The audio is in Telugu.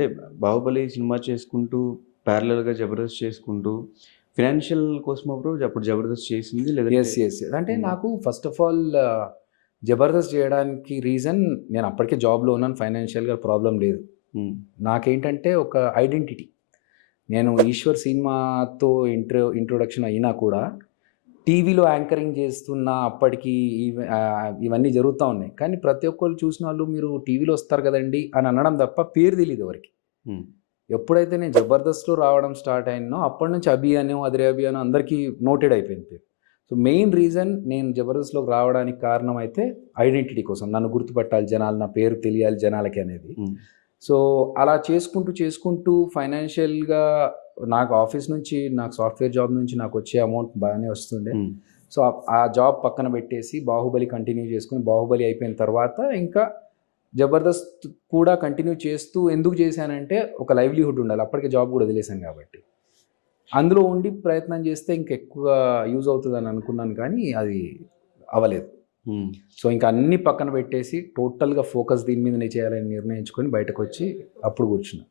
అంటే బాహుబలి సినిమా చేసుకుంటూ ప్యారలల్గా జబర్దస్త్ చేసుకుంటూ ఫినాన్షియల్ కోసం బ్రో అప్పుడు జబర్దస్త్ చేసింది లేదా ఎస్ ఎస్ అంటే Hmm. నాకు ఫస్ట్ ఆఫ్ ఆల్ జబర్దస్త్ చేయడానికి రీజన్ నేను అప్పటికే జాబ్లో ఉన్నాను ఫైనాన్షియల్గా ప్రాబ్లం లేదు. నాకేంటంటే ఒక ఐడెంటిటీ నేను ఈశ్వర్ సినిమాతో ఇంట్రో ఇంట్రొడక్షన్ అయినా కూడా టీవీలో యాంకరింగ్ చేస్తున్న అప్పటికి ఇవన్నీ జరుగుతూ ఉన్నాయి. కానీ ప్రతి ఒక్కరు చూసిన వాళ్ళు మీరు టీవీలో వస్తారు కదండి అని అనడం తప్ప పేరు తెలియదు ఎవరికి. ఎప్పుడైతే నేను జబర్దస్త్లో రావడం స్టార్ట్ అయినో అప్పటి నుంచి అభి అని అదిరే అభి అని అందరికీ నోటెడ్ అయిపోయింది పేరు. సో మెయిన్ రీజన్ నేను జబర్దస్త్లోకి రావడానికి కారణం అయితే ఐడెంటిటీ కోసం నన్ను గుర్తుపట్టాలి జనాలు నా పేరు తెలియాలి జనాలకి అనేది. సో అలా చేసుకుంటూ చేసుకుంటూ ఫైనాన్షియల్గా నాకు ఆఫీస్ నుంచి నాకు సాఫ్ట్వేర్ జాబ్ నుంచి నాకు వచ్చే అమౌంట్ బాగానే వస్తుండే. సో ఆ- జాబ్ పక్కన పెట్టేసి బాహుబలి కంటిన్యూ చేసుకుని బాహుబలి అయిపోయిన తర్వాత ఇంకా జబర్దస్త్ కూడా కంటిన్యూ చేస్తూ ఎందుకు చేశానంటే ఒక లైవ్లీహుడ్ ఉండాలి. అప్పటికే జాబ్ కూడా వదిలేశాను కాబట్టి. అందులో ఉండి ప్రయత్నం చేస్తే ఇంకెక్కువ యూజ్ అవుతుందని అనుకున్నాను కానీ అది అవ్వలేదు. సో ఇంకా అన్ని పక్కన పెట్టేసి టోటల్గా ఫోకస్ దీని మీదనే చేయాలని నిర్ణయించుకొని బయటకు వచ్చి అప్పుడు కూర్చున్నాను